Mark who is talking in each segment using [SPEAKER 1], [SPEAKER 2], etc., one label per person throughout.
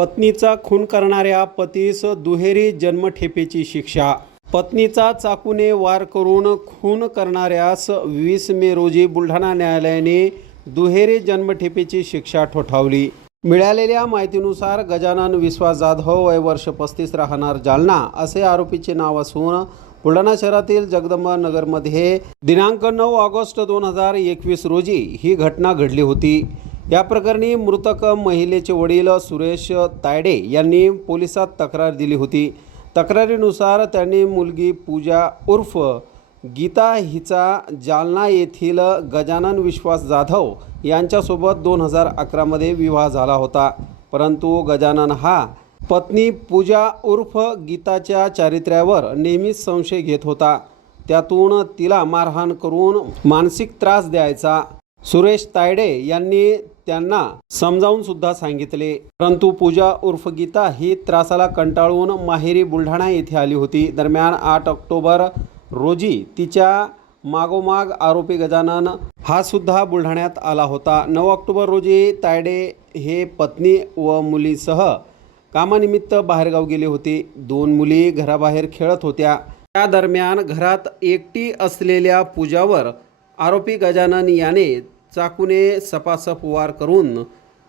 [SPEAKER 1] पत्नीचा खून करणाऱ्या पतीस दुहेरी जन्मठेपेची शिक्षा. पत्नीचा चाकूने वार करून खून करणाऱ्यास वीस मे रोजी बुलढाणा न्यायालयाने दुहेरी जन्मठेपेची शिक्षा ठोठावली. मिळालेल्या माहितीनुसार गजानन विश्वास जाधव वय वर्ष पस्तीस राहणार जालना असे आरोपीचे नाव असून बुलढाणा शहरातील जगदंबा नगरमध्ये दिनांक नऊ ऑगस्ट दोन हजार एकवीस रोजी ही घटना घडली होती. या प्रकरणी मृतक महिलेचे वडील सुरेश तायडे यांनी पोलिसात तक्रार दिली होती. तक्रारीनुसार त्यांनी मुलगी पूजा उर्फ गीता हिचा जालना येथील गजानन विश्वास जाधव यांच्यासोबत दोन हजार अकरामध्ये विवाह झाला होता. परंतु गजानन हा पत्नी पूजा उर्फ गीताच्या चारित्र्यावर नेहमीच संशय घेत होता. त्यातून तिला मारहाण करून मानसिक त्रास द्यायचा. सुरेश तायडे यांनी त्यांना समजावून सुद्धा सांगितले. परंतु पूजा उर्फ गीता ही त्रासाला कंटाळून माहेरी बुलढाणा येथे आली होती. दरम्यान आठ ऑक्टोबर रोजी तिच्या मागोमाग आरोपी गजानन हा सुद्धा बुलढाण्यात आला होता. नऊ ऑक्टोबर रोजी तायडे हे पत्नी व मुलीसह कामानिमित्त बाहेरगाव गेले होते. दोन मुली घराबाहेर खेळत होत्या. त्या दरम्यान घरात एकटी असलेल्या पूजावर आरोपी गजानन याने चाकूने सपासप वार करून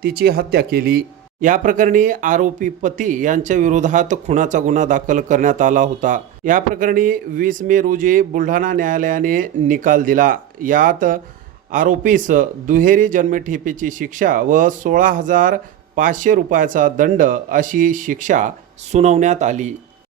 [SPEAKER 1] तिची हत्या केली. या प्रकरणी आरोपी पती यांच्या विरोधात खुनाचा गुन्हा दाखल करण्यात आला होता. या प्रकरणी वीस मे रोजी बुलढाणा न्यायालयाने निकाल दिला. यात आरोपीस दुहेरी जन्मठेपेची शिक्षा व सोळा हजार पाचशे रुपयाचा दंड अशी शिक्षा सुनावण्यात आली.